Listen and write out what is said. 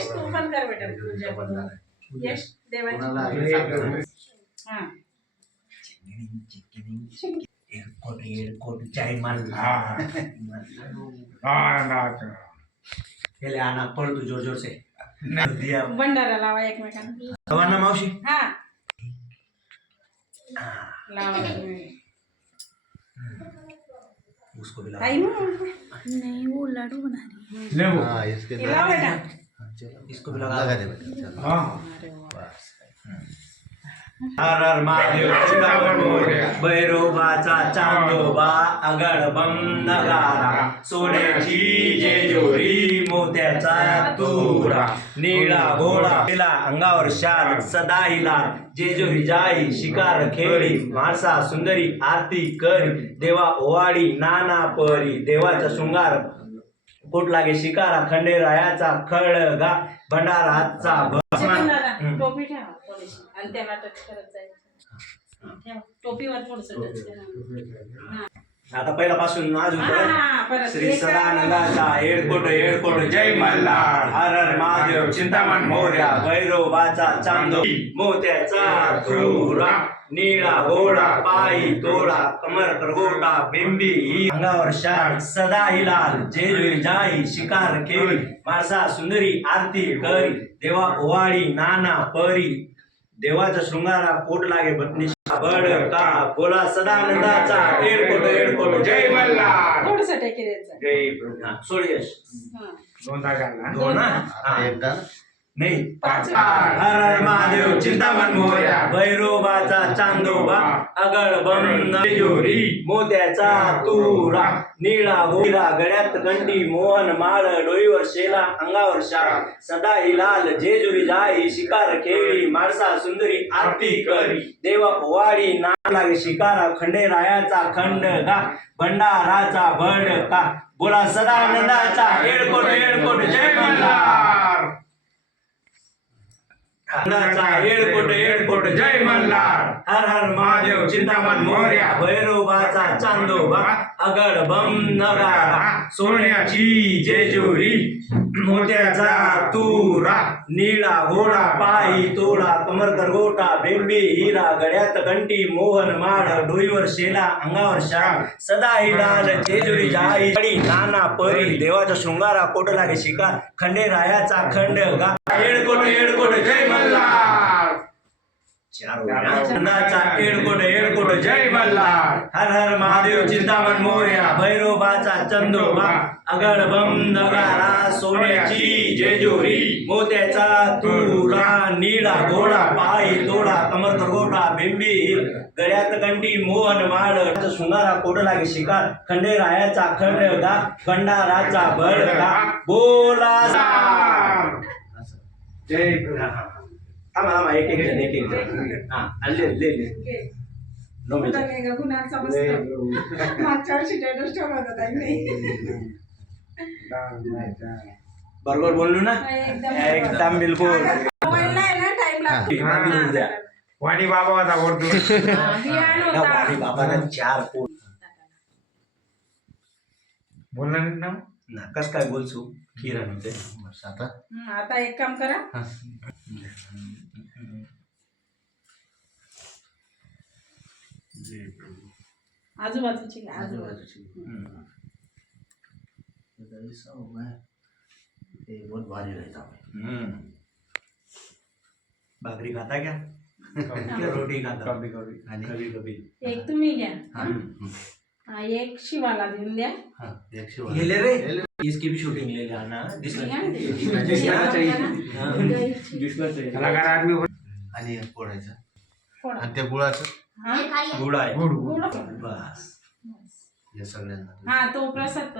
यश तू पण कर बेटा पूजा करून. यश देवाची हां एअरपोर्ट जय मल्हार पहले आना पढ़ तू जोर जोर से भंडारा लावा एकमेकांना. हवा ना मावशी हा लावा तुम्ही. उसको भी ताई लगा नहीं वो लाडू बना रही ले वो हाँ इसके लावा बेटा. इसको भी लगा लगा दे बेटा चलो हाँ अरे वा. बस हर हर महादेव चिंतामण मोरया भैरोबाचा चांदोबा अगडबम नगारा सोन्याची जेजुरी मोत्याचा तुरा निळा घोडा तिला अंगावर शाल सदा हिला जेजुरी जाई शिकार खेळी माणसा सुंदरी आरती करी देवा ओवाडी नाना परी देवाचा शृंगार कोट लागे शिकारा खंडेरायाचा खळगा भंडाराचा भंडारा. टोपी ठेवा थोडीशी आणि त्याला टच करत जायचं. ठेवा टोपीवर थोडंसं टच करा. आता पहिल्यापासून अजून हा, परत. श्री सदानंदाचा एडकोट जय मल्हार हर हर महादेव चिंतामण मोरया भैरोबाचा चांदो मोत्याचा तुरा निळा घोडा पायी तोडा कमर करगोटा बिंबी ही अंगावर शाल सदा हिलाल जेजुरी जाई शिकार खेळी माणसा सुंदरी आरती करी देवा ओवाळी नाना परी देवाचा शृंगारा कोट लागे बटणी बड का बोला सदानंदाचा एडकोट जय मल्हार थोडंसं टेके द्यायचं. जय सोडियश हा. दोन जागा दोन ना हा. एकदा नाही पाच. हर हर महादेव चिंतामण मोरया भैरोबाचा चांदोबा अगळ बंद जेजुरी मोत्याचा तुरा निळा घोडा गळ्यात घंटी मोहन माळ डोईवर शेला अंगावर शाल सदा हिलाल जेजुरी जाई शिकार खेळी माणसा सुंदरी आरती करी देवा ओवाडी नाम लागे शिकारा खंडेरायाचा खंडगा भंडाराचा भडका बोला सदानंदाचा एडकोट जय मल्हार एडकोट जय मल्हार हर हर महादेव चिंतामण मोरया भैरोबाचा चांदोबा अगड बम नगारा सोन्याची जेजुरी मोत्याचा तुरा निळा घोडा पायी तोडा कमर करगोटा बेंबी हिरा गळ्यात घंटी मोहन माळ डोईवर शेला अंगावर शाल सदा हिलाल जेजुरी जाई नाना परी देवाचा शृंगारा कोट लागे शिकार खंडेरायाचा खंडगा एडकोट जय मल्हार एडकोट जय मल्हार हर हर महादेव चिंतामण मोरया भैरोबाचा चंदोबा अगड बम नगारा सोन्याची जेजुरी मोत्याचा तुरा निळा घोडा पायी तोडा कमर करगोटा बिंबी गळ्यात घंटी मोहन माळ शृंगारा कोट लागे शिकार खंडेरायाचा खंडगा भंडाराचा भडका बोला जय थांबा एक जण हा ले नो मी गुन्ह्याचा बसतो. मागच्या वर्षी टेटस ठेवला होता ताईने. बरोबर बोललो ना एकदम बिलकुल मोबाईलला आहे ना टाइम लागतो. वाणी बाबा होता वरतून बियाण होता. वाणी बाबाला 4 पोट बोलला नाही ना ना कस काय बोलसू किरण होते बस आता आता एक काम करा. आजूबाजूची आजूबाजूची ऐसा होगा ये बहुत भारी रहता है भाकरी खाता क्या रोटी खाता कभी कभी कभी कभी एक तुम्ही घ्या. हा, एक शिवाला देऊन द्या. हाँ एक से ये ले रे इसकी भी शूटिंग ले लेना दिसला कलाकार आदमी आणि एक पोळायचं फोडा. आणि त्या गुळाचं गुड आहे गुड गोड. बस या सगळ्यांना हा तो प्रसाद.